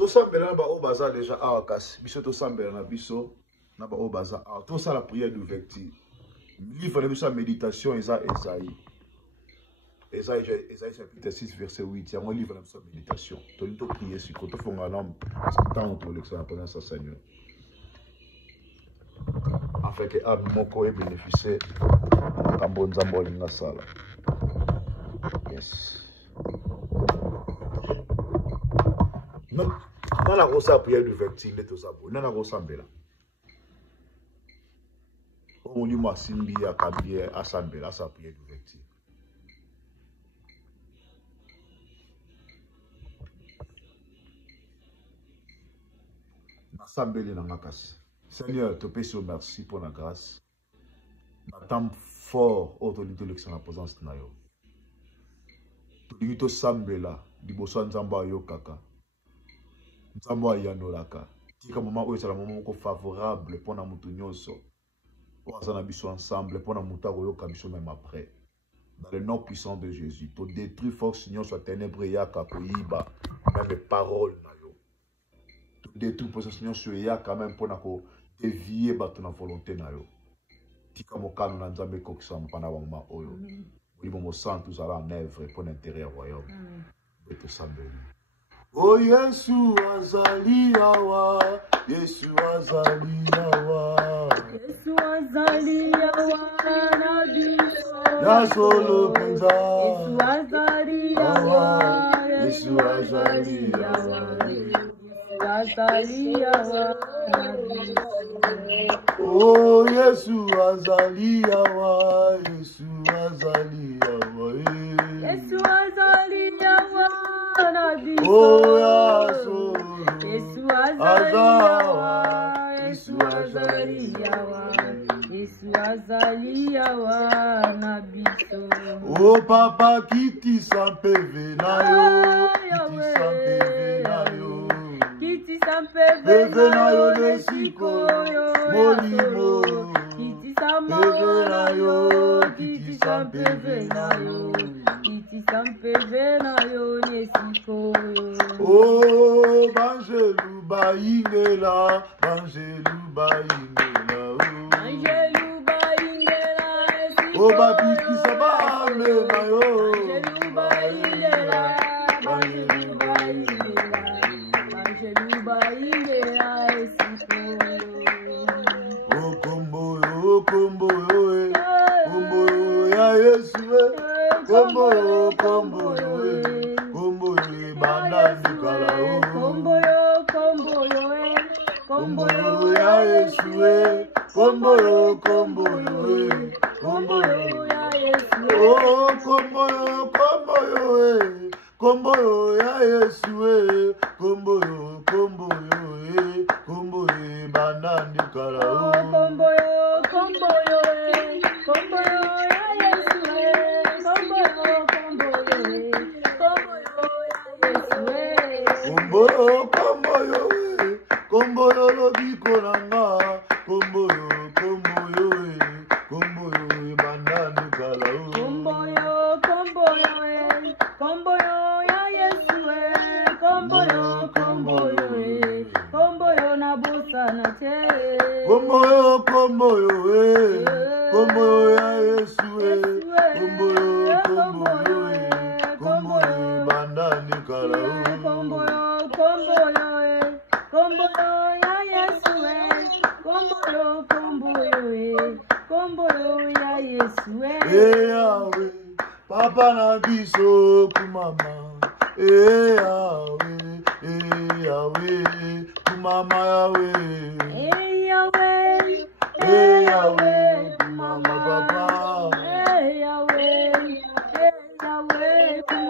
Tout ça, au bazar déjà à Kasi. Biso tout ça, na biso. Na ba au bazar. Tout ça, la prière d'ouverture. Livre de sa méditation, Esaïe. Esaïe chapitre 6, verset 8. Il y a un livre de sa méditation. Tu as prié sur quoi tu fais un homme. C'est temps pour l'examen pendant sa Seigneur. Afin que âme mon corps ait bénéficié de bon zambol dans la salle. Yes. Non, la grosse prière d'ouverture, les tous abonnés. Non, la grosse ambela. On dit moi simbi à cambier à sambela sa prière d'ouverture. Na sambeli na ngakasi. Seigneur, te paie sur merci pour la grâce. M'attends fort autorité de la présence de Nayo. Tu dis sambela, di boso nzamba yo kaka. Nzamba yanolaka. Tika moment où c'est le moment favorable pour na mutu nyonso. Pour ça na biso ensemble pour na muta ko yo kabiso même après. Dans le nom puissant de Jésus, tu détruis force union soit ténèbres yaka ko yiba même les paroles na yo. Tu détruis possession sur yaka même pour na ko dévier bato na volonté na yo. Tika mokano na nzambe ko kisama pana wa mama oyo. Oui bon sang tous ala en œuvre pour l'intérêt royaume. De tout ça. Oh Yesu azali yawa, Yesu azali yawa, Yesu azali yawa na biso. Ya solo penza. Yesu azali yawa, Yesu azali yawa, Yesu azali yawa na biso. Oh Yesu azali yawa, Yesu azali yawa, Yesu azali yawa na biso. Oh ya solo. Yesu azali yawa, Yesu azali yawa, Yesu azali yawa na biso. Oh papa kiti sampeve na yo, kiti sampeve na yo, kiti sampeve na yo nesiko, molimo, kiti sampeve na yo, kiti sampeve na yo, kiti sampeve na yo nesiko. Oh banjelu baingela, banjelu baingela, Angelu baingela esiko. oh babiki sabame na yo, Angelu baingela, Angelu baingela, Angelu baingela esiko. oh kombo yo, kombo yo ya Yesu, kombo yo, kombo yo bandandi kala o, Kombo yo, kombo yo, kombo yo ya Yesu, kombo yo, kombo yo ya Yesu. oh kombo yo, kombo yo ya Yesu, kombo yo bandandi kala o, Kombo yo, kombo yo ya Yesu. Kombo yo, kombo yo ya Yesu. kombo yo lobiko nanga, kombo yo bandandi kala o, Kombo yo, kombo yo ya Yesu. Kombo yo na bosa na te. kombo yo ya Yesu, kombo yo bandandi kala o, Kombo yo ya Yesu. Kombo yo ya Yesu. Yahweh, papa na biso kumama, Yahweh, kumama Yahweh, Yahweh, kumama papa,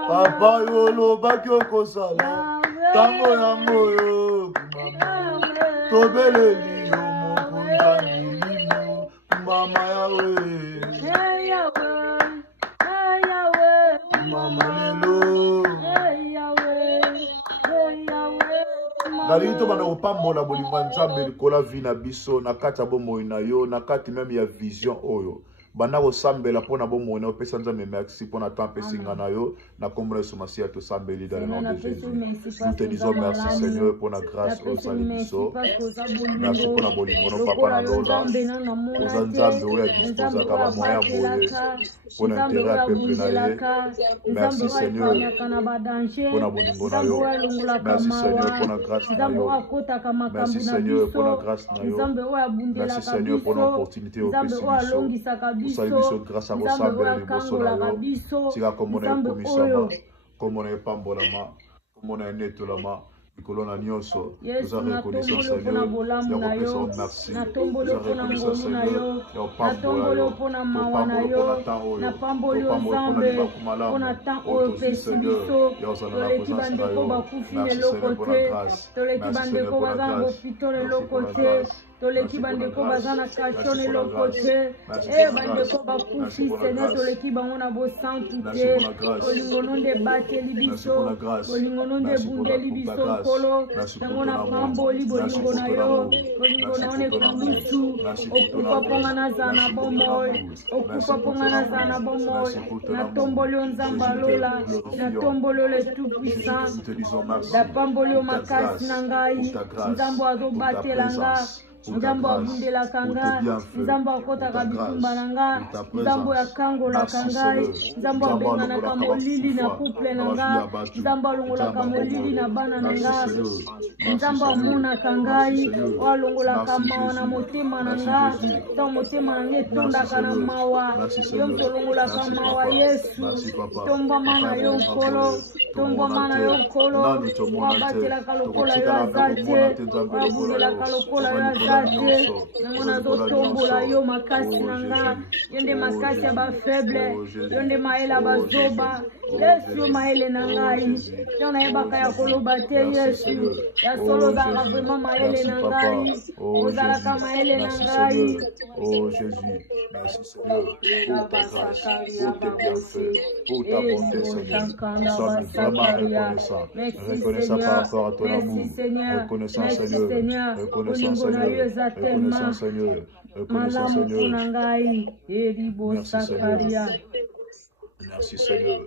papa yolo bakyo kosala, tango yango yo kumama, tobeleli yo mokunzani limo, kumama Yahweh. Mama lelo Nali to bana opambola bolingo nzambe likola vi na biso na kati ya bomoi na yo na kati même ya vision oyo banda kosambela mpona bomona opesa nzambe merci mpona temps pesinga na yo na kombo na yesu masiya tosambeli dans le nom de Jésus. Nous te disons merci Seigneur pour la grâce osali biso. Merci pour la bolingo no papa na lola oza nzambe oyo adisposaka bamoya boye mpona intérêt ya peuple na ye. Merci Seigneur pour la bolingo na yo. Merci Seigneur pour la grâce na yo. Merci Seigneur pour la grâce na yo. Merci Seigneur pour l'opportunité opesi biso osali biso grâce à kosambela liboso na yo tika kombo na ekomisama kombo na epambolama kombo na enetolama likolo na nyonso toza reconnaissant Seigneur ya kopesa merci toza reconnaissant Seigneur ya opambola yo topambola mpona temps oyo topambola mpona libaku malamu oyo tozi Seigneur ya ozala na présence na yo. Merci Seigneur pour la grâce. Merci Seigneur pour la grâce. Merci pour la grâce. Toleki bandeko bazana kachone lokote bandeko bakufi Seigneur toleki bango na bosantu te olingo nonde bateli biso olingo nonde bundeli biso nkolo yango na pamboli bolingo na yo bolingo na one kulusu okufa mponga naza na bomoi okufa mponga naza na bomoi natomboli yo nzambe alola natomboli yo le tout puissant napamboli yo makasi na ngai nzambe azobatela nga nzambo abundelaka nga nzambo akotaka bitumba na nga nzambo yakangolaka ngai nzambo abenganaka molili na couple na nga nzambo alongolaka molili na bana na nga nzambo amonaka ngai alongolaka mawa na motema na nga ntango motema na nga etondaka na mawa yo tolongolaka mawa Yesu tombama na yo nkolo tombama na yo nkolo wabatelaka lokola yo aza te wabundelaka lokola yo aza nango nazotombola yo makasi na nga yo nde makasi ya bafaible yo nde mayele ya bazoba Yesu yo mayele na ngai yo nayebaka ya koloba te Yesu ya solo ozalaka vraiment mayele na ngai ozalaka mayele na ngai. Oh Jésus, merci Seigneur pour ta grâce, pour tes bienfaits, pour ta bonté Seigneur. Nous sommes vraiment reconnaissants. Reconnaissants par rapport à ton amour. Reconnaissants Seigneur. Reconnaissants Seigneur. Reconnaissant Seigneur, reconnaissant Seigneur. Merci Seigneur. Merci Seigneur,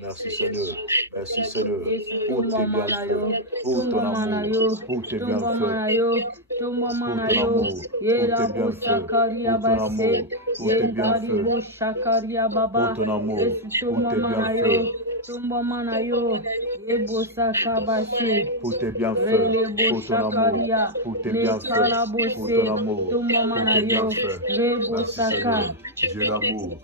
merci Seigneur, merci Seigneur pour tes bienfaits, pour ton amour, pour tes bienfaits, pour ton amour, pour tes bienfaits, pour tes bienfaits, pour ton amour, pour tes bienfaits. Pour tes bienfaits, pour ton amour, pour tes bienfaits, pour ton amour, pour tes bienfaits. Merci Seigneur, Dieu d'amour,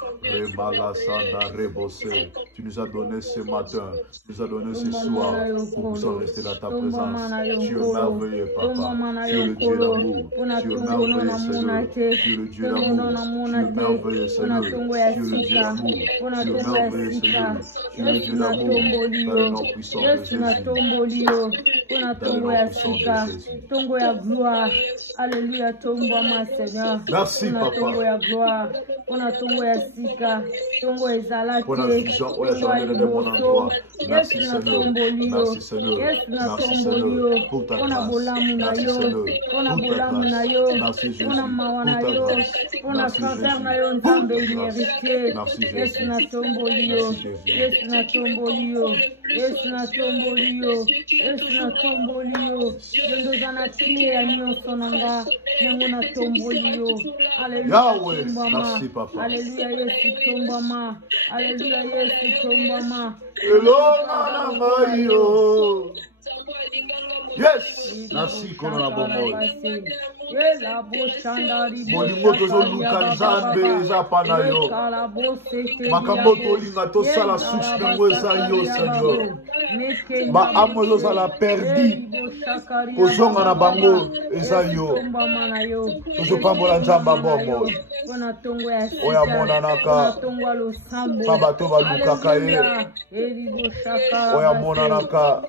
tu nous as donné ce matin, tu nous as donné ce soir pour pouvoir rester dans ta présence. Tu es merveilleux, Papa. Tu es le Dieu d'amour. Tu es merveilleux, Seigneur. Tu es le Dieu d'amour. Tu es merveilleux, Seigneur. Tu es le Dieu d'amour. Tu es merveilleux, Seigneur. Tu es le Dieu d'amour. Yesu na tombolio kuna tongo ya sika tongo ya gloire. Alléluia, tongo ma Seigneur. Merci Papa. Tongo ya gloire kuna tongo ya sika tongo ezalaki tongo ya liboso. Yesu na tombolio Yesu na tombolio kuna bolamu na yo kuna bolamu na yo kuna mawa na yo kuna faveur na yo nzambe mérité. Yesu na tombolio Yesu na tombolio Yesu na tombolio Yesu na tombolio yondo zana clé ya nyonso nanga nango na tombolio. Yahweh, merci Papa. Alléluia, Yesu tombama. Alléluia, Yesu tombama. Elonga na yo. Yes, merci kono na bomo. Bolingo tozoluka nzambe eza pana yo. Makambo tolinga tosala susi nango eza yo Seigneur. Baamo ezozala perdi kozonga na bango eza yo. Tozopambola nzambe abomo oyo amonanaka pa bato balukaka ye oyo amonanaka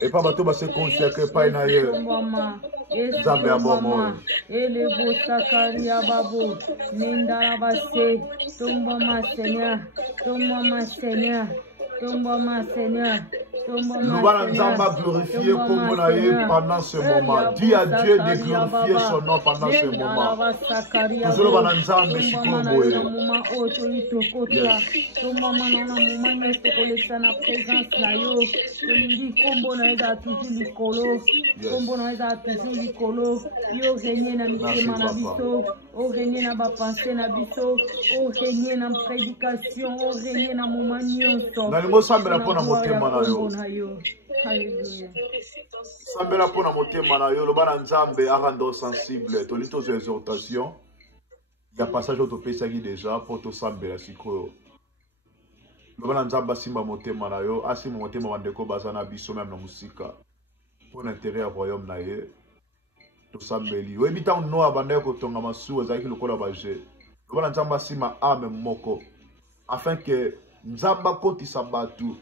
epa bato base consacre epai na ye nzambe ya bomoi. Elebo sakaria babo nindara base tombama Seigneur, tombama Seigneur, tombama Seigneur, Nous allons glorifier comme on a eu pendant ce moment. Dis à Dieu de glorifier son nom pendant ce moment. Nous allons au régner na ba pensée na biso, au régner na prédication, au régner na moment nyonso. Na lingo sambela pona motema na yo. Alléluia. Sambela pona motema na yo, loba na Nzambe arando sensible, tolito zo exhortation. Ya passage autopesaki déjà pour to sambela sikoyo. Loba na Nzambe simba motema na yo, asima motema bandeko bazana biso même na musika. Pour l'intérêt au royaume na ye. To sambeli oyebi ntango no abandaki kotonga masuwa ezalaki lokola baje loba na Nzambe asima ame moko afin ke Nzambe akotisa bato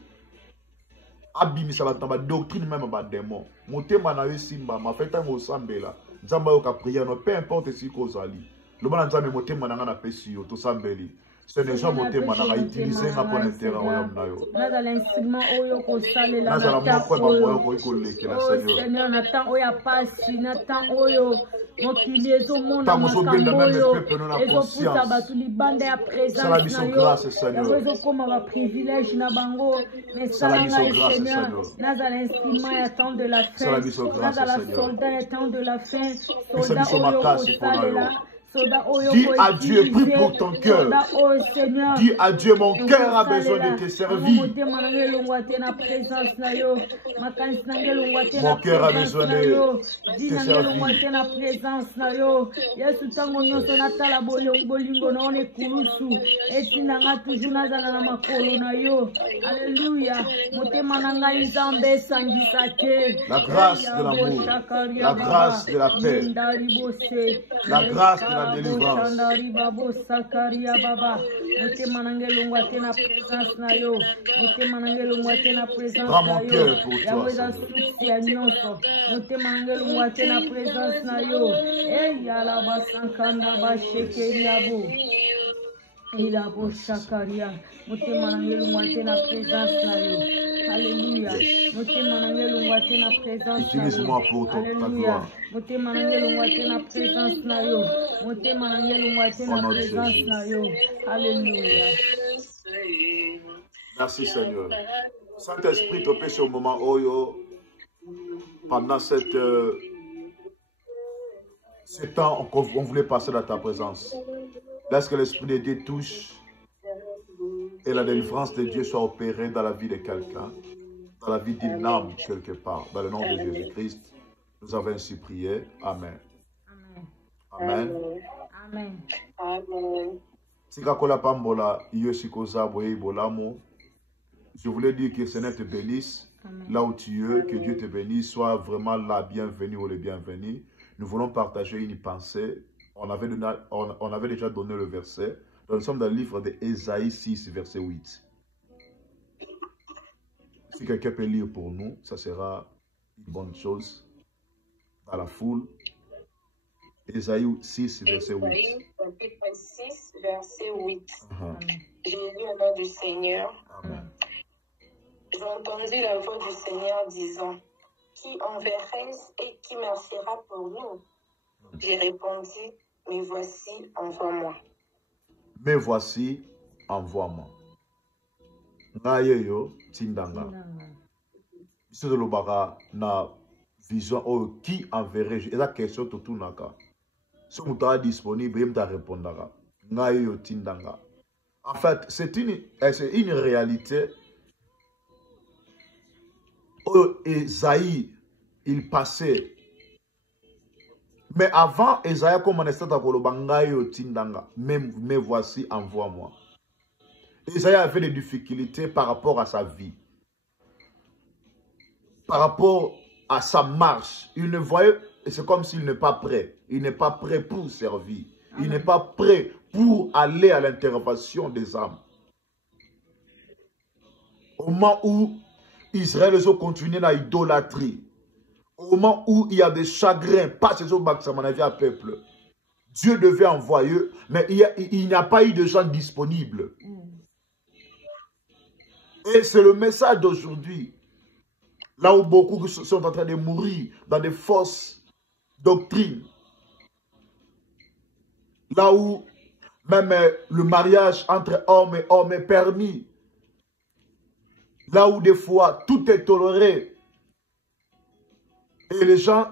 abimisa bato na badoctrine meme bademon motema na yo esimbama afin ntango osambela Nzambe ayoka priere no peu importe esika ozali loba na Nzambe motema na nga napesi yo tosambeli ce n'est pas motema na nga utiliser nga pour l'intérêt au royaume na yo nazala moko bamoyo koki kolekela Seigneur na temps oyo apasi na temps oyo mokili ezomona makambo oyo ezopusa bato libanda ya présence na yo yango ezokoma baprivilège na bango mais salanga Seigneur nazala instrument ya temps de la fin nazala soldat ya temps de la fin soldat oyo kosalela. Dis à Dieu, prie pour ton cœur. Dis à Dieu, mon cœur a besoin de te servir. Mon cœur a besoin de te servir. La grâce de l'amour, la grâce de la paix, la grâce de la délivrance. Prends mon cœur pour toi, Seigneur. Il a beau chakaria, motema nangelu mwate na présence na yo. Alléluia. Motema nangelu mwate na présence. Utilise-moi pour ta gloire. Motema nangelu mwate na présence na yo. Motema nangelu mwate na présence na yo. Alléluia. Merci Seigneur. Saint-Esprit, te paie au moment où pendant ce temps, on voulait passer dans ta présence. Laisse que l'Esprit de Dieu touche et la délivrance de Dieu soit opérée dans la vie de quelqu'un, dans la vie d'une âme quelque part. Dans le nom de Jésus-Christ, nous avons ainsi prié. Amen. Amen. Amen. Je voulais dire que le Seigneur te bénisse. Là où tu es, que Dieu te bénisse, soit vraiment la bienvenue ou le bienvenu. Nous voulons partager une pensée. On avait déjà donné le verset. Donc, nous sommes dans le livre d'Ésaïe 6, verset 8. Si quelqu'un peut lire pour nous, ça sera une bonne chose. Dans la foule. Ésaïe 6, verset 8. Chapitre 6, verset 8. J'ai lu au nom du Seigneur. Amen. J'ai entendu la voix du Seigneur disant, qui enverrai-je et qui marchera pour nous? J'ai répondu, mais voici, envoie-moi. Mais voici, envoie-moi. Ngayeyo tindanga. Ici de l'obara na vision oh qui enverrai-je? Et la question tout naka. Si vous êtes disponible, il me répondra. Ngayeyo tindanga. En fait, c'est une réalité. Oh, Esaïe, il passait. Mais avant, Esaïe, comme on est mais voici, envoie-moi. Esaïe avait des difficultés par rapport à sa vie. Par rapport à sa marche. Il ne voyait, c'est comme s'il n'est pas prêt. Il n'est pas prêt pour servir. Il n'est pas prêt pour aller à l'intervention des âmes. Au moment où Israël a continué dans l'idolâtrie, au moment où il y a des chagrins, pas ces autres à peuple, Dieu devait envoyer, mais il n'y a pas eu de gens disponibles. Et c'est le message d'aujourd'hui. Là où beaucoup sont en train de mourir dans des fausses doctrines. Là où même le mariage entre hommes est permis. Là où des fois tout est toléré. Et les gens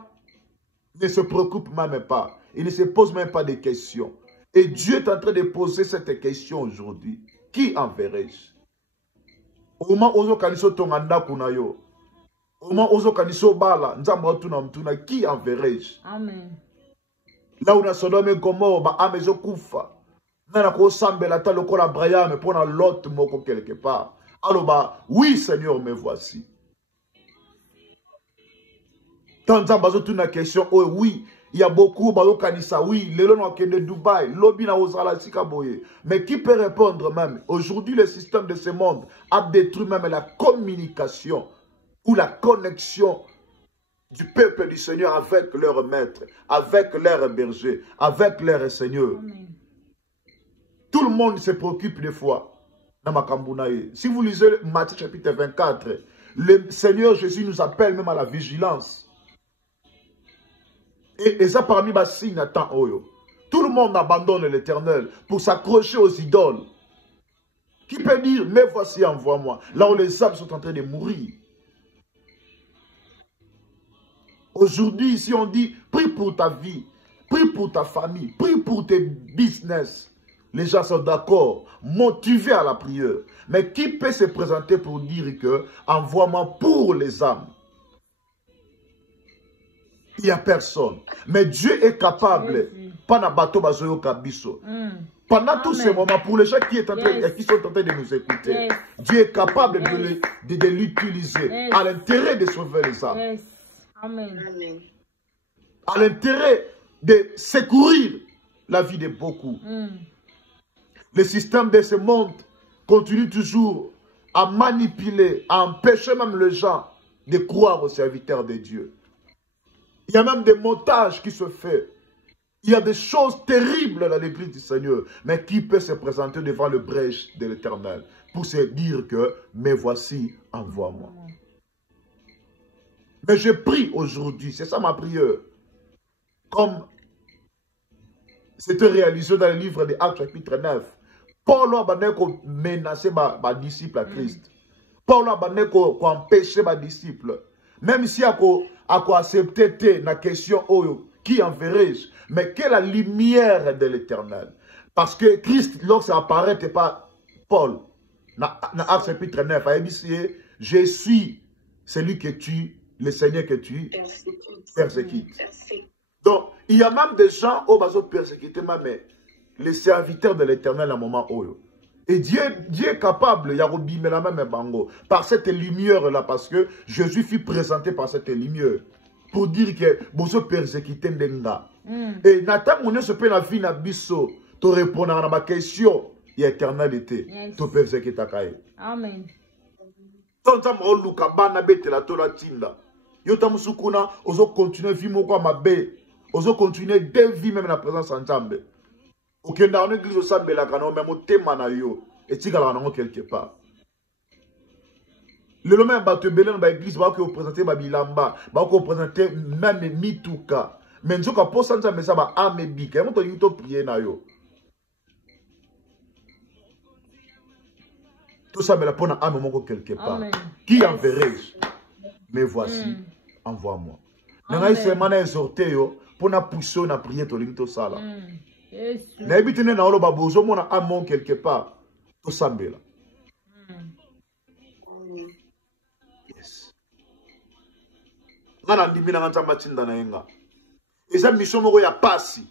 ne se préoccupent même pas. Ils ne se posent même pas de questions. Et Dieu est en train de poser cette question aujourd'hui. Qui enverrai-je? Au moment où on a au moment où on a qui enverrai-je? Amen. Là où on a Sodome et Gomorrhe, Amezo Koufa. Nana ko sambela ta lokola Braham pour l'autre moko quelque part. Alors oui Seigneur, me voici. Tant que une question, oh oui, il y a beaucoup de oui, les gens qui de Dubaï, lobby na osala sikaboye. Mais qui peut répondre même? Aujourd'hui, le système de ce monde a détruit même la communication ou la connexion du peuple du Seigneur avec leur maître, avec leur berger, avec leur Seigneur. Amen. Tout le monde se préoccupe des fois. Si vous lisez Matthieu chapitre 24, le Seigneur Jésus nous appelle même à la vigilance. Et ça parmi les signes attend Oyo. Tout le monde abandonne l'Éternel pour s'accrocher aux idoles. Qui peut dire, mais voici, envoie-moi. Là où les âmes sont en train de mourir. Aujourd'hui, si on dit, prie pour ta vie, prie pour ta famille, prie pour tes business. Les gens sont d'accord, motivés à la prière. Mais qui peut se présenter pour dire que, envoie-moi pour les âmes? Il n'y a personne. Mais Dieu est capable. Pendant tous ces moments, pour les gens qui sont en train de nous écouter, Dieu est capable de l'utiliser à l'intérêt de sauver les âmes. Amen. À l'intérêt de secourir la vie de beaucoup. Le système de ce monde continue toujours à manipuler, à empêcher même les gens de croire aux serviteurs de Dieu. Il y a même des montages qui se font. Il y a des choses terribles dans l'église du Seigneur. Mais qui peut se présenter devant le brèche de l'Éternel pour se dire que, mais voici, envoie-moi. Mais je prie aujourd'hui, c'est ça ma prière. Comme c'était réalisé dans le livre de Actes chapitre 9. Paul a menacé mes disciples à Christ. Paul a empêché mes disciples. Même si a accepté la question qui enverrai-je, mais quelle est la lumière de l'Éternel? Parce que Christ, lorsqu'il apparaît pas Paul, dans Actes chapitre 9, il dit, je suis celui que tu, le Seigneur que tu persécutes. Donc, il y a même des gens qui ont persécuté, mais les serviteurs de l'Éternel à un moment où. Et Dieu est capable, il y a la même bango, par cette lumière-là, parce que Jésus fut présenté par cette lumière, pour dire que vous persécuté Ndenga. Et Nathan, on se peut la vie na biso, tu répondre à ma question, il y a éternalité, tu persécuté Kaye. Amen. Tant que on luka bana bete la tola tinda. Yo tam sukuna, ozo continuer vie moko ma be, ozo continuer de vie même la présence en Nzambe. Ok, dans l'église au Sambe la canon, même au thème na yo, et tika la nango quelque part. Le même bateau belin dans l'église, va que vous présentez ma bilamba, va que vous présentez même mituka. Mais nous avons posé ça, mais ça va amébika. Nous avons prié na yo. Tout ça, mais la pona âme mon quelque part. Amen. Qui enverrai-je? Mais voici, envoie-moi. Nous avons seulement exhorté yo pour nous pousser na prier to linto sala. Na ebitene na olo babozo mona âme quelque part. Tout ça là. Yes. Ngana ndimi na nganta matinda na yenga. Eza mission moko ya pasi.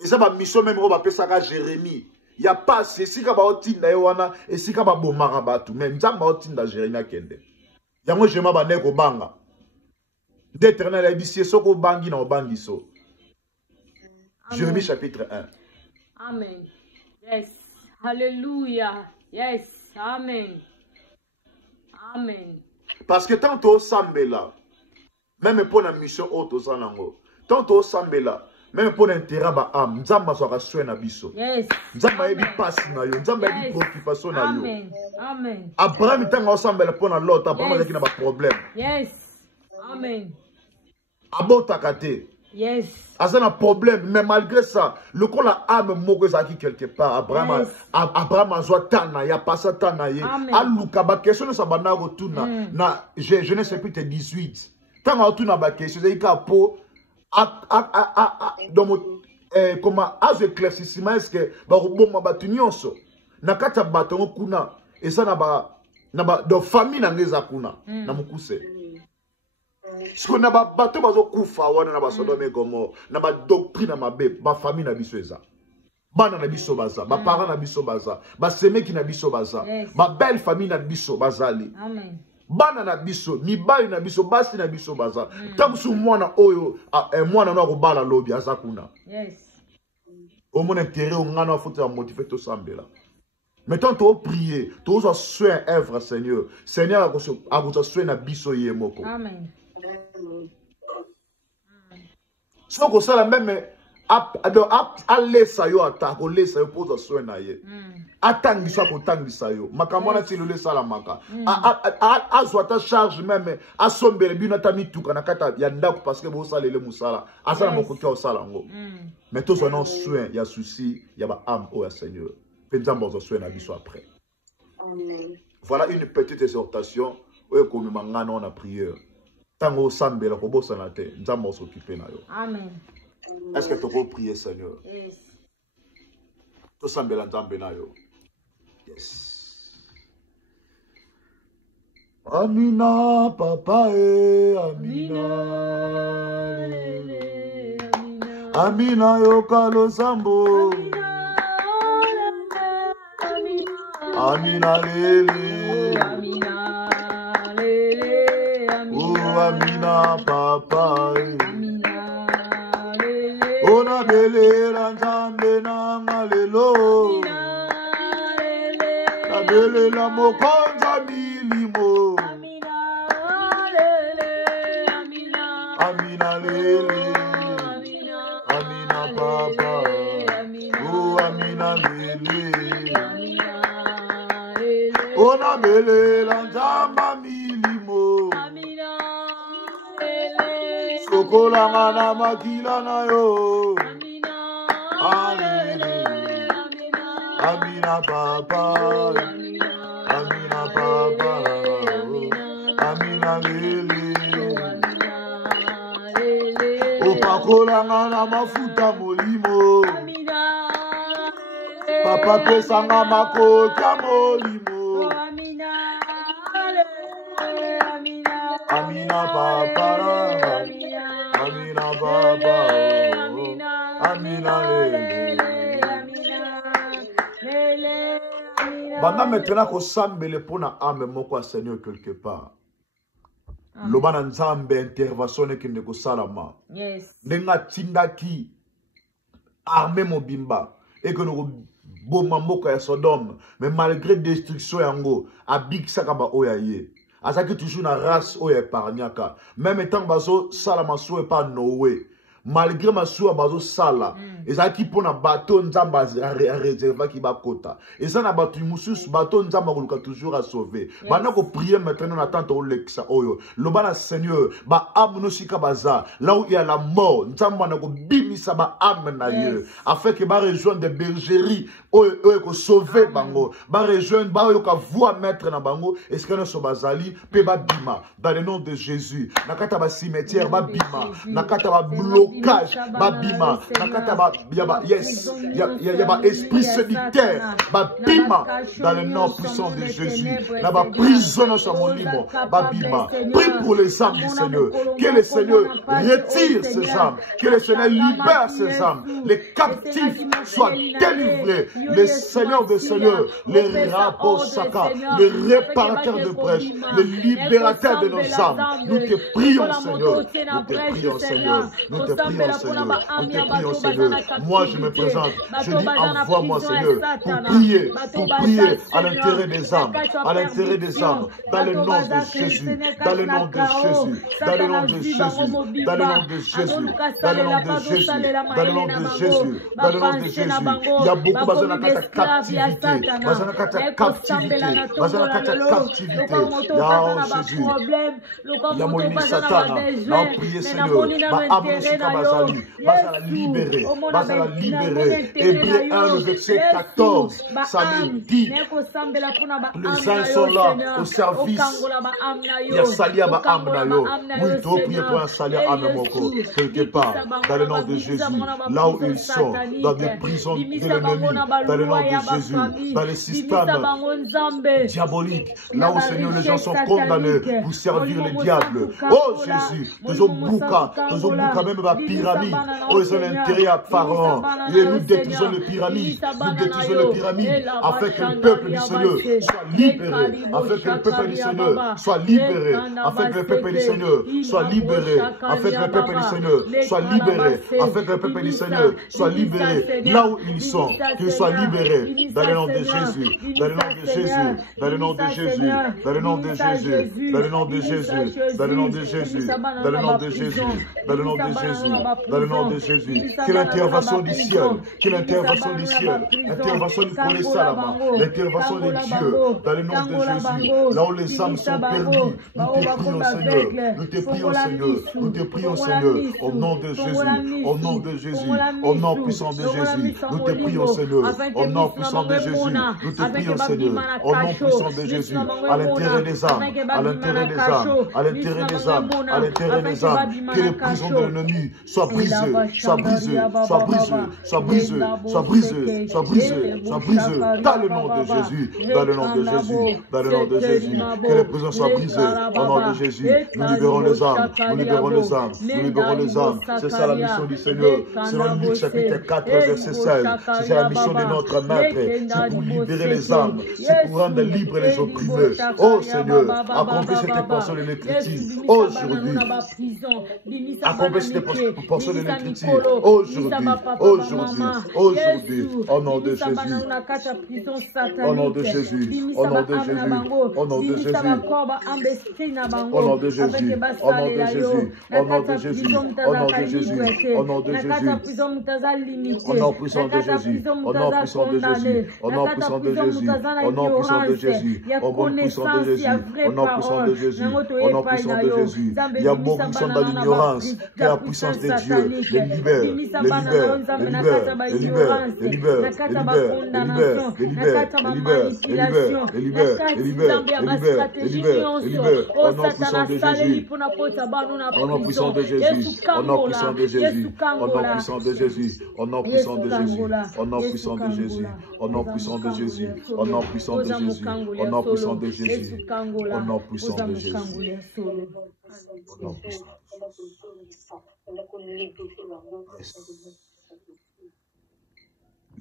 Eza ba mission même ko ba pesaka Jérémie. Ya pasi esika ba otinda ye wana esika ba bomaka batu mais nzamba otinda Jérémie akende. Yango jema ba neko banga. D'Éternel a dit si soko bangi na obangi so. Jérémie chapitre 1. Amen. Yes. Hallelujah. Yes. Amen. Amen. Parce que tant au sambela, même pour la mission haute au sanango, tant au sambela, même pour l'intérêt ba am nzamba so ka soin na biso Yes. nzamba yebi passe na yo nzamba yebi préoccupation na yo Amen. Amen. Abraham tanga osambela pour na lot Abraham azaki na ba problème Yes. Amen. abotaka te Yes. Azana problème, mais malgré ça, le coup la âme mokozaki quelque part. Abraham, Yes. Abraham a joué tana, il a passé tana, il a lukaba question de sa bana retourna. Na, je ne sais plus, t'es 18. Tant que retourna ba question, c'est qu'il po, donc, comment, à ce éclaircissement, est-ce que, bah, bon, ma batunionso, na kata baton kuna, et ça na ba, de famille na ngeza kuna, na mukuse. Si on a ba bateau bazo kufa wana na ba Sodome et Gomorrhe na ba doctrine na mabe ba famille na biso eza bana na biso baza ba parents na biso baza ba semeki na biso baza ba belle famille na biso bazali Amen. bana na biso mibali na biso basi na biso baza tamusu mwana oyo mwana na ko bala lobi aza kuna Yes. au mon intérêt on ngana faut te motiver to sambela. Mettons to prier to zo soin œuvre Seigneur Seigneur a ko soin na biso yemoko. Amen. Si on a même à laisser yo attaque, on laisse yo pose soin na ye. Attendre soit content ça yo. Makamona ti le laisse la maka. A soit ta charge même à sombele bina tami tuka na kata ya ndako parce que bo sala le musala. Asa na mokoki o sala ngo. Mais tous on soin, il y a souci, il y a ba âme au Seigneur. Pensons bon soin na biso après. Voilà une petite exhortation où comme mangana on a prière. Tango sambela ko bosana te, nzambo s'occuper na yo. Amen. Est-ce que tu peux prier, Seigneur? Yes. Tu sambela nzambe na yo. Yes. Amina, papa, Amina. Amina, yo kalo sambo. Amina, lele. Amina, lele. Amina, papa. Amina, lele. Ona belera nzambe na ngalelo. Amina, lele. Na belela mokonza milimo. Amina, lele. Amina. Amina lele. Amina. Amina papa. Oh Amina lele. Amina, lele. Ona belela nzamba milimo. Amina, lele. Sokola ngana makila na yo. Amina, Alele. Amina. Amina papa. Amina papa. Amina lele. Opakola ngana mafuta molimo. Papa pesanga makota molimo. Amina papa. Amina papa. Amina lele. Banda maintenant ko sambele pona ame moko Seigneur quelque part. Lobana nzambe intervention ki ndeko salama. Yes. Nenga tindaki armée mobimba et que nous boma moko ya Sodome mais malgré destruction yango abikisa ka ba oyaye. Azaki toujours na race oya parnyaka même étant bazo salama so et pas Noé. Malgré ma soua bazo sala ezaki pona bateau nzamba réserva ki bakota eza na bato mususu bateau nzamba koluka toujours à sauver bana ko prier maintenant na tante olexa oyo lobana Seigneur ba âme no sika baza là où il y a la mort nzamba na ko bimisa ba âme na ye afin que ba rejoindre des bergeries oyo ko sauver bango ba rejoindre ba oyo ka voix mettre na bango est-ce que no so bazali pe ba bima dans le nom de Jésus nakata ba cimetière ba bima nakata ba blocage babima nakata ba yes yaba esprit séditaire babima dans le nom puissant de Jésus na ba prison sur mon limo babima prie pour les âmes du Seigneur que le Seigneur retire ces âmes que le Seigneur libère ces âmes les captifs soient délivrés le Seigneur des Seigneurs les raposaka le réparateur de brèches le libérateur de nos âmes nous te prions Seigneur nous te prions Seigneur nous te prions, Seigneur. Nous te prions, Seigneur. Moi, je me présente. Je dis, envoie-moi, Seigneur, pour prier à l'intérêt des âmes, à l'intérêt des âmes, dans le nom de Jésus, dans le nom de Jésus, dans le nom de Jésus, dans le nom de Jésus, dans le nom de Jésus, dans le nom de Jésus, dans le nom de Jésus. Il y a beaucoup besoin de captivité, besoin de captivité, besoin de captivité. Oh Jésus, il y a Moïse Satan, là prier Seigneur, va libérer, va libérer. Hébreux 1, verset 14, ça me dit, les uns sont là au service. Il y a Salia Amnayo. Oui, tu dois prier pour un Salia Amnamoko. Quelque part, dans le nom de Jésus, là où ils sont, dans des prisons de l'ennemi, dans le nom de Jésus, dans les systèmes diaboliques, là où Seigneur, les gens sont condamnés pour servir les diables. Oh Jésus, toujours Bouka, même la pyramide. Oh, ils ont intérêt à Pharaon. Et nous détruisons les pyramides, afin que le peuple du Seigneur soit libéré, afin que le peuple du Seigneur soit libéré, afin que le peuple du Seigneur soit libéré, afin que le peuple du Seigneur soit libéré, afin que le peuple du Seigneur soit libéré, là où ils sont, qu'ils soient libérés, dans le nom de Jésus, dans le nom de Jésus, dans le nom de Jésus, dans le nom de Jésus, dans le nom de Jésus, dans le nom de Jésus, dans le nom de Jésus, dans le nom de Jésus, dans le nom de Jésus, que l'intervention du ciel, que l'intervention du ciel, l'intervention du connaissant, l'intervention de Dieu, dans le nom de Jésus, là où les âmes sont perdues, nous te prions Seigneur, nous te prions Seigneur, nous te prions Seigneur, au nom de Jésus, au nom de Jésus, au nom puissant de Jésus, nous te prions Seigneur, au nom puissant de Jésus, nous te prions Seigneur, au nom puissant de Jésus, à l'intérêt des âmes, à l'intérêt des âmes, à l'intérêt des âmes, à l'intérêt des âmes, que les prisons de l'ennemi soient brisées, soient brisées, soient brisées, soient brisées, soient brisées, soient brisées, soient brisées, dans le nom de Jésus, dans le nom de Jésus, dans le nom de Jésus, que les prisons soient brisées, au nom de Jésus, nous libérons les âmes, nous libérons les âmes, nous libérons les âmes, c'est ça la mission du Seigneur, selon Luc chapitre 4, verset 16, c'est la mission de notre Maître, c'est pour libérer les âmes, c'est pour rendre libres les opprimés. Oh Seigneur, accomplis cette portion de l'écriture aujourd'hui, accomplis cette portion de l'écriture aujourd'hui, au nom de Jésus, au nom de Jésus, au nom de Jésus, au nom de Jésus, au nom de Jésus, au nom de Jésus, au nom de Jésus, au nom de Jésus, au nom de Jésus, au nom puissant de Jésus, au nom puissant de Jésus, au nom puissant de Jésus, au nom puissant de Jésus, au nom puissant de Jésus, au nom puissant de Jésus, au nom puissant de Jésus. Il y a beaucoup qui sont dans l'ignorance, que la puissance de Dieu les libère, les libère, les libère, les libère, les libère, les libère, les libère, les libère, les libère, les libère, les libère, les libère, les libère, les libère, les libère, au nom puissant de Jésus, au nom puissant de Jésus, au nom puissant de Jésus, au nom puissant de Jésus, au nom puissant de Jésus, au nom puissant de Jésus, au nom puissant de Jésus, au nom puissant de Jésus, au nom puissant de Jésus, au nom puissant de Jésus, au nom puissant.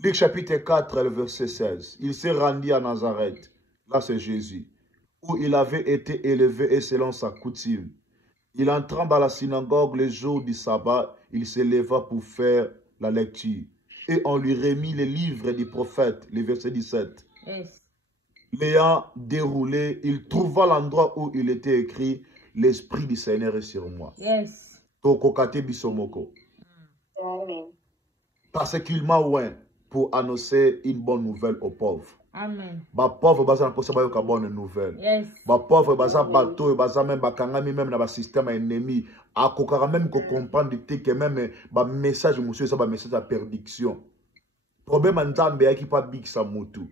Luc chapitre 4, le verset 16. Il s'est rendu à Nazareth, là c'est Jésus, où il avait été élevé et selon sa coutume. Il entra dans la synagogue le jour du sabbat, il se leva pour faire la lecture. Et on lui remit les livres du prophète, le verset 17. Yes. L'ayant déroulé, il trouva l'endroit où il était écrit « L'Esprit du Seigneur est sur moi. » Yes. Parce qu'il m'a oint pour annoncer une bonne nouvelle aux pauvres. Amen. Ba pauvre baza na posa ba yoka bonne nouvelle. Yes. Ba pauvre baza bato baza même bakangami même na ba système ennemi. Akokara même ko comprendre que même ba message monsieur ça ba message à perdition. Problème nzambe yaki pa big sa mutu.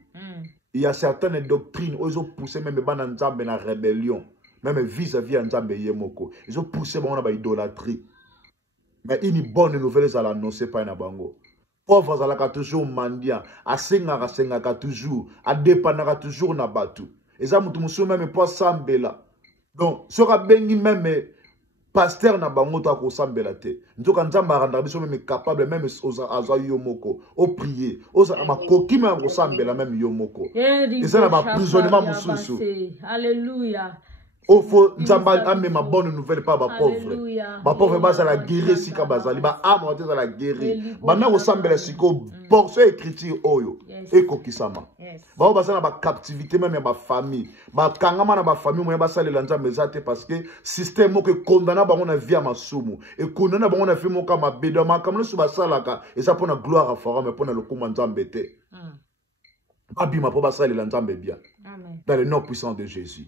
Il y a certaines doctrines où ils ont poussé même ba nzambe na rébellion. Même vis-à-vis nzambe yemoko. Ils ont poussé ba na ba idolâtrie. Mais une bonne nouvelle ça l'annoncer pas na bango. Pauvre zalaka toujours mandia, asengaka toujours, adépendaka toujours na batu. Et ça mutu musu même pas sambela. Donc sera bengi même pasteur na bango to ko sambela te. Nzoka nzamba randa biso même capable même azwa yomoko, au prier, oza makoki même ko sambela même yomoko. Et ça na ba prisonnement mususu. Alléluia. Il faut ma bonne nouvelle pas ma pauvre. Ma pauvre basa la guérir si ka bazali ba âme on la guérir. Bana ressemble siko portion écriture oyo et kokisama. Ba basa na ba captivité même ba famille. Ba kangama na ba famille mo basa le lanja mezate parce que système mo que condamna ba on a vie à masumu et condamna ba on a fait mo ka mabedo ma comme so basalaka et ça pour na gloire à fora mais pour na le komanda mbete. Abima pour basa le lanja bien. Dans le nom puissant de Jésus.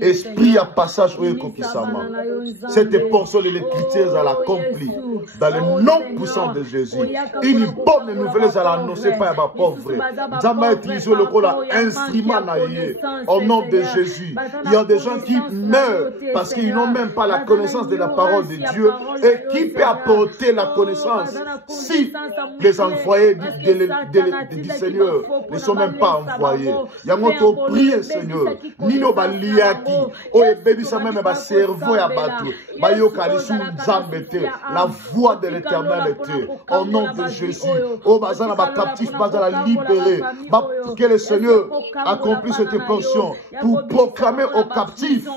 Esprit à passage au Ekokisama. Cette portion de l'écriture à l'accompli. Dans le nom puissant de Jésus. Une bonne nouvelle à l'annoncer pas à ma pauvre. Jamais utiliser le col instrument naïe. Au nom de Jésus. Il y a des gens qui meurent parce qu'ils n'ont même pas la connaissance de la parole de Dieu. Et qui peut apporter la connaissance si les envoyés du Seigneur ne sont même pas envoyés. Yangoto prier Seigneur. Nino baliaki. O baby ça même ba cerveau ya bateau. Ba yo kalisu nzambete. La voix de l'Éternel était. Au nom de Jésus. O bazana ba captif bazana libéré. Que le Seigneur accomplisse cette portion pour proclamer aux captifs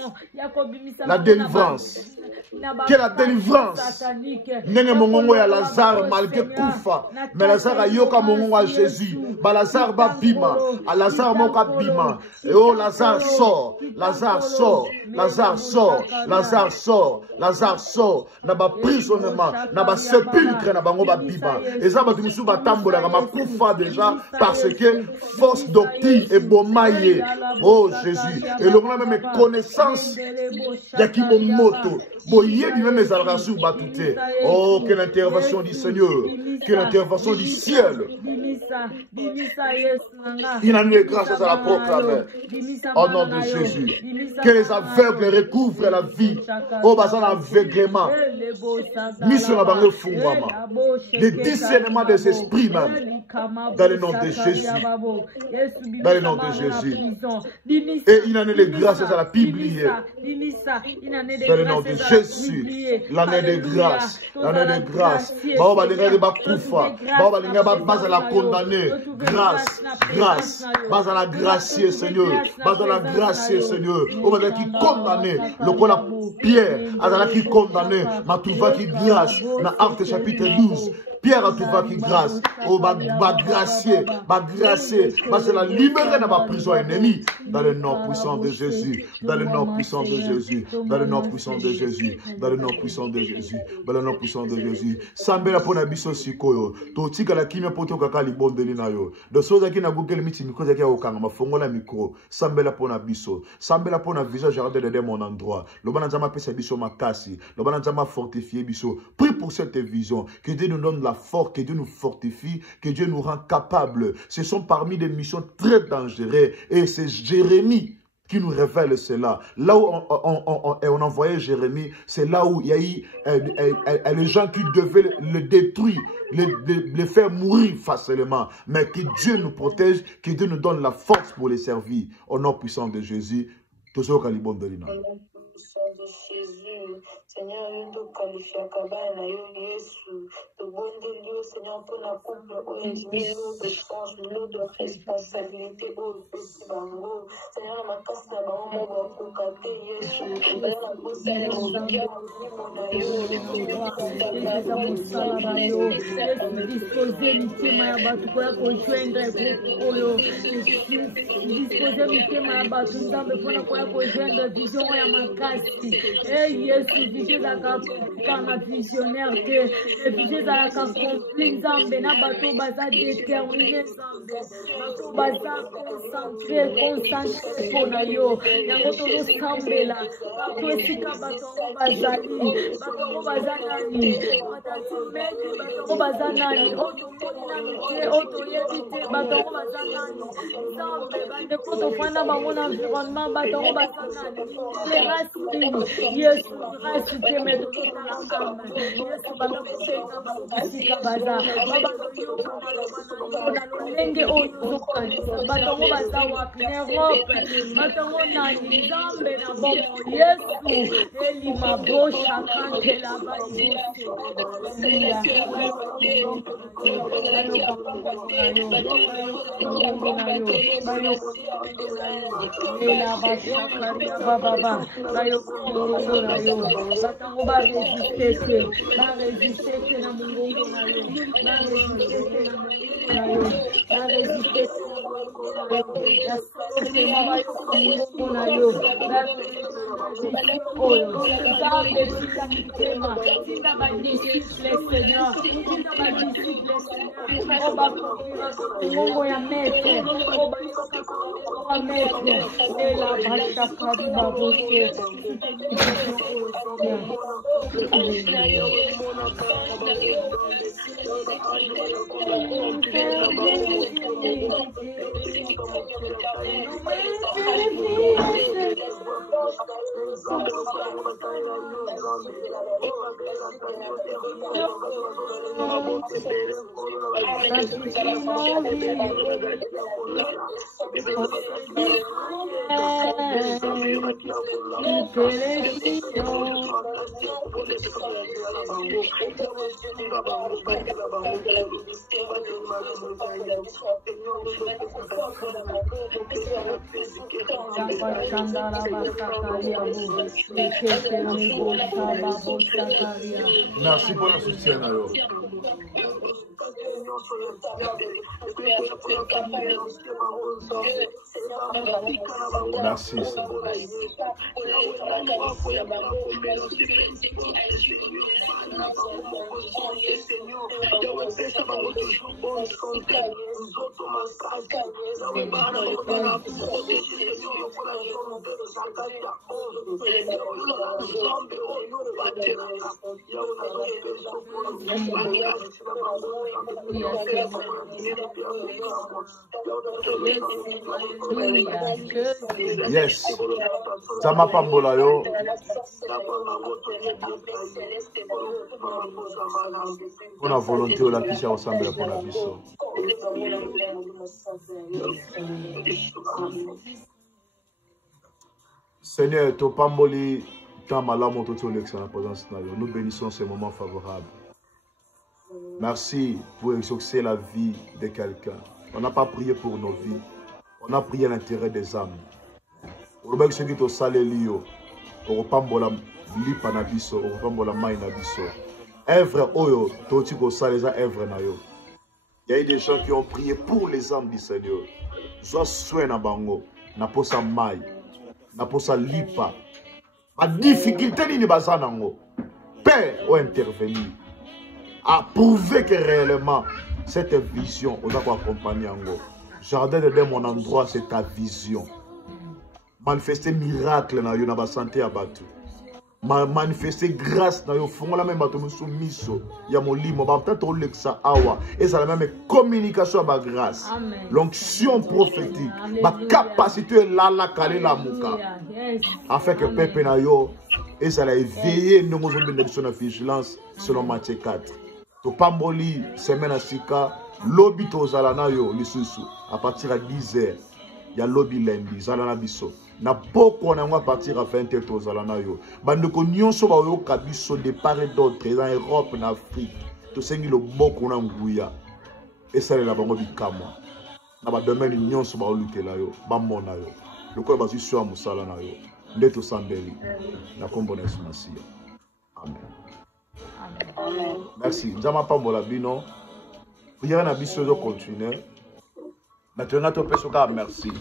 la délivrance. Que la délivrance. Nene mongongo ya Lazare malgré Koufa. Mais Lazare a yoka mongongo à Jésus. Ba Lazare ba bima. A Lazare moka bima. Et oh Lazare sort. Lazare sort. Lazare sort. Lazare sort. Lazare sort. Na ba prisonnement. Na ba sépulcre na bango ba bima. Et ça ba tumusu ba tambola ma Koufa déjà. Parce que force doctrine et bomaye. Oh Jésus. Et le monde même connaissance. Yakibo moto. Oh, quelle intervention du Seigneur, quelle intervention du ciel. Il en est grâce à la proclamer. Au nom de Jésus. Que les aveugles recouvrent la vie. Oh, bazan aveuglement. Mis sur la banque fungwama. Le discernement des esprits même. Dans le nom de Jésus. Dans le nom de Jésus. Et il en est les grâces à la Bible. Dans le nom de Jésus. L'année de grâce. L'année de grâce. Baba linga de bakoufa. Baba linga basa la condamner. Grâce. Grâce. Basa la gracier Seigneur. Basa la gracier Seigneur. On va qui condamner. Le col à Pierre. Azala qui condamner. Matouva qui grâce. Dans Actes chapitre 12. Pierre a tout va qui grâce. Oh, va gracier, c'est la libérer dans ma prison ennemie. Dans le nom puissant de Jésus. Dans le nom puissant de Jésus. Dans le nom puissant de Jésus. Dans le nom puissant de Jésus. Dans le nom puissant de Jésus. Sambela pona biso sikoyo. Totika la kimia poto kakali bondeli na yo. De soza ki na Google Meet micro zaki okanga mafongola micro. Sambela pona biso. Sambela pona visage regardez de mon endroit. Le bana nzama pesa biso makasi. Le bana nzama fortifier biso. Prie pour cette vision. Que Dieu nous donne la force, que Dieu nous fortifie, que Dieu nous rend capables. Ce sont parmi des missions très dangereuses. Et c'est Jérémie qui nous révèle cela. Là où on envoyait Jérémie, c'est là où il y a eu les gens qui devaient le détruire, le faire mourir facilement. Mais que Dieu nous protège, que Dieu nous donne la force pour les servir. Au nom puissant de Jésus. Jésus, Seigneur, nous qualifions Kabana, Yesu, de bon Dieu, Seigneur, pour la couple, l'eau de charge, l'eau de responsabilité, au petit bango, Seigneur, ma casse la maman, mon côté, Yesu, la bosse, Yesu vije za kama visionnaire que vije za accomplir nzambe na bato baza déterminé nzambe bato baza concentré pona yo yango tozo sambela bato esika bato bazali bato bazanani batatu meni bato bazanani otomoni na mite otoyebite bato bazanani nzambe bande koto fana bango na environnement bato bazanani les racines Yesu grâce te met de la femme. Yesu bana kusema esika baza na lolenge oyo ozokanisa batongo baza wapi na Europe batongo nani nzambe na bomo Yesu elima bosha kantela baibose Mungu ya mete, ela basha kariba boshe. Merci pour le soutien. Merci. Yes. Sama pambola yo. Pour la volonté la qui ressemble pour la vie. Seigneur, to pamboli tant malamu to l'excellence en présence na yo. Nous bénissons ces moments favorables. Merci pour exaucer la vie de quelqu'un. On n'a pas prié pour nos vies. On a prié l'intérêt des âmes. Au ce qui est au salélio, au pambola lipa na biso, au pambola mai na biso. Œuvre oyo, toti ko saleza œuvre na yo. Il y a eu des gens qui ont prié pour les âmes du Seigneur. Soit soin na bango, na posa mai, na posa lipa. Ma difficulté ni bazanango. Père ou intervenir. À prouver que réellement cette vision, on doit accompagner en Jardin de Dieu, mon endroit, c'est ta vision. Manifester miracle na yo na ba santé ya batu. Manifester grâce na yo fongola même bato musu miso ya molimo ba peut-être olexa awa et ça la même communication ba grâce. L'onction prophétique, ma capacité là la calé la muka. Afin que peuple na yo et ça la éveiller nos bénédictions de vigilance selon Matthieu 4. To pamboli semaine asika lobby to zalana yo lisusu à partir à 10h. Il y a lobby lundi zalana biso. Na poko na ngwa partir à 20h to zalana yo. Bande ko nyonso ba yo kabiso de part et d'autre en Europe en Afrique. To sengi lo boko na nguya. Et ça la bango bikama. Na ba domaine nyonso ba lutter la yo, ba mona yo. Le ko ba sur à musala na yo. Ndeto sambeli. Na kombo na sunasia. Amen. Amen. Merci. Nzama pambola bino. Prière na biso zo continuer. Maintenant to peso ka merci.